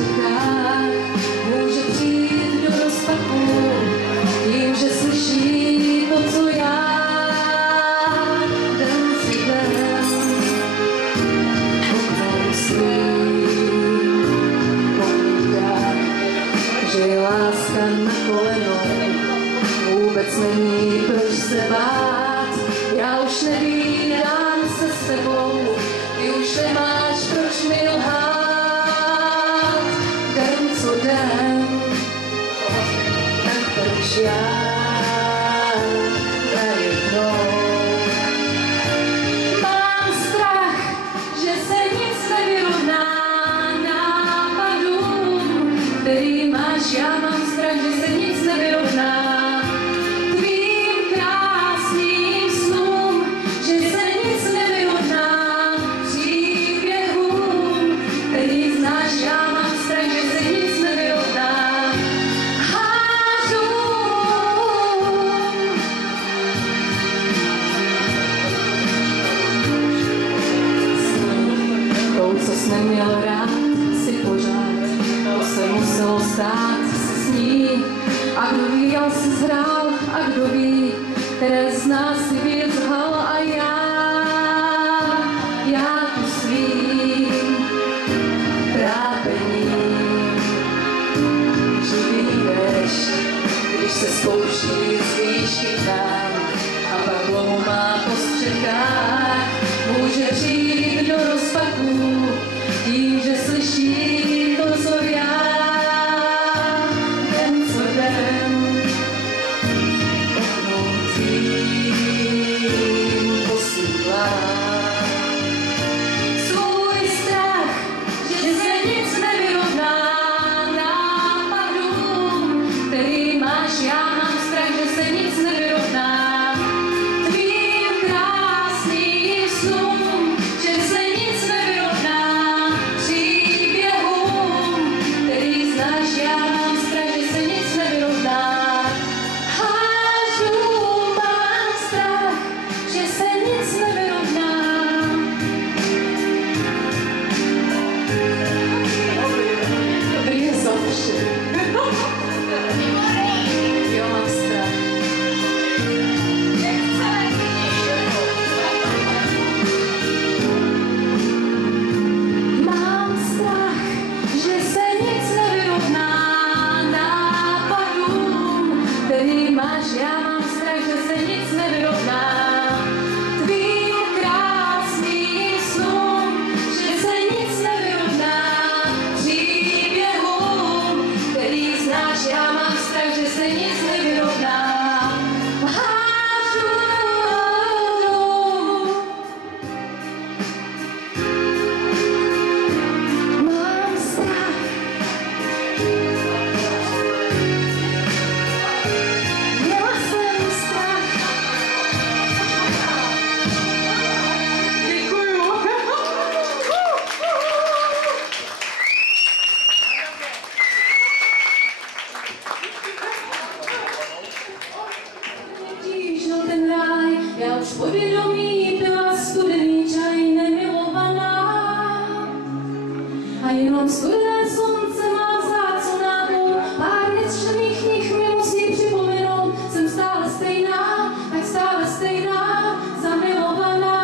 střechách může přijít do rozpaku, tím, že slyší to, co já den si den oknou svým povídá, že je láska na kolenou, vůbec není proč se bát. Já už nevídám se s tebou, ty už nemáš proč mi lhát. Den co den, tak proč já najednou mám strach, že se nic nevyrovná nápadům, který máš. Já mám strach, že se nic nevyrovná neměl rád si pořád, to se muselo stát se s ní. A kdo ví, já si zhrál, a kdo ví, které z nás si věc hal. A já tu svým trápením živý dešť, když se spouští z výšky k nám a pak lomu má po střechách, může přijít do rozpaku, tím, že slyší to, co já den co den oknou tvým posílám. Svůj strach, že se nic nevyrovná nápadům, který máš. Já mám strach, že se nic nevyrovná tvým krásným snům, že se nic nevyrovná příběhům, který znáš. Já mám strach, že se nic nevyrovná hážům. Mám strach, že se nic nevyrovná. Dobrý je zavše. Jo, mám strach. Mám strach, že se nic nevyrovná nápadům, který máš. Já mám strach, že se nic nevyrovná tvým krásným snům, že se nic nevyrovná příběhům, který znáš. Já mám strach, že se nic nevyrovná hážům. Mám strach. Měla jsem strach. Děkuju. Tížil ten ráj, já už povědomí byla studený čaj nemilovaná. A jenom studené slunce má vzácnou nábou, pár nečtených knih mi musí připomenout. Jsem stále stejná, tak stále stejná, zamilovaná.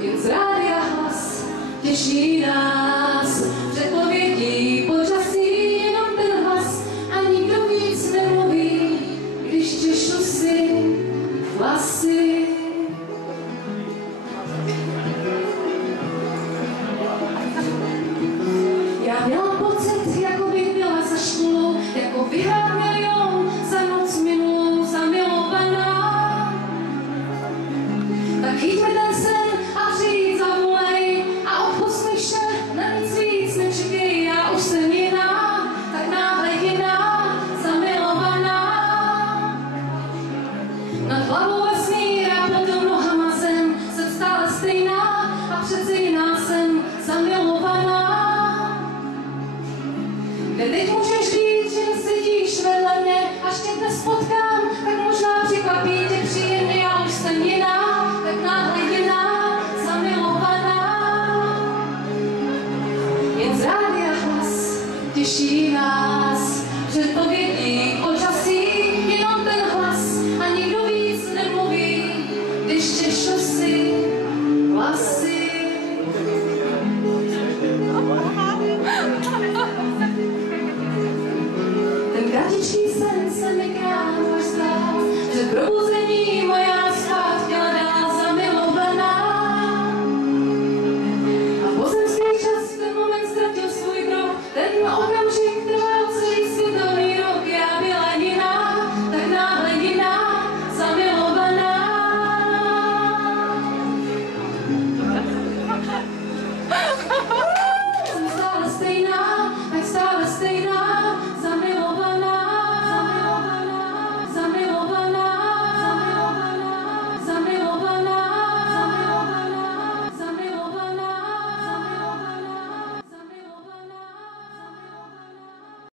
Jen z rádia hlas těší nás, předpovědí počasí, jenom ten hlas a nikdo víc nemluví, když češu si vlasy. Já měla pocit, jako bych byla za školu, jako vyhrát milion za noc minulou, zamilovaná. Tak chyťme ten sen a přijít zavolej a odpustmi vše, na nic víc nečekej. Já už jsem jiná, tak náhle jiná, zamilovaná. Nad hlavou vesmír a pod nohama zem, jsem stále stejná a přece jiná jsem, zamilovaná. Kde teď můžeš být, že sedíš vedle mě, až tě dnes potkám, tak možná překvapí tě příjemně. Já už jsem jiná, tak náhle jiná, zamilovaná. Jen těší nás předpověď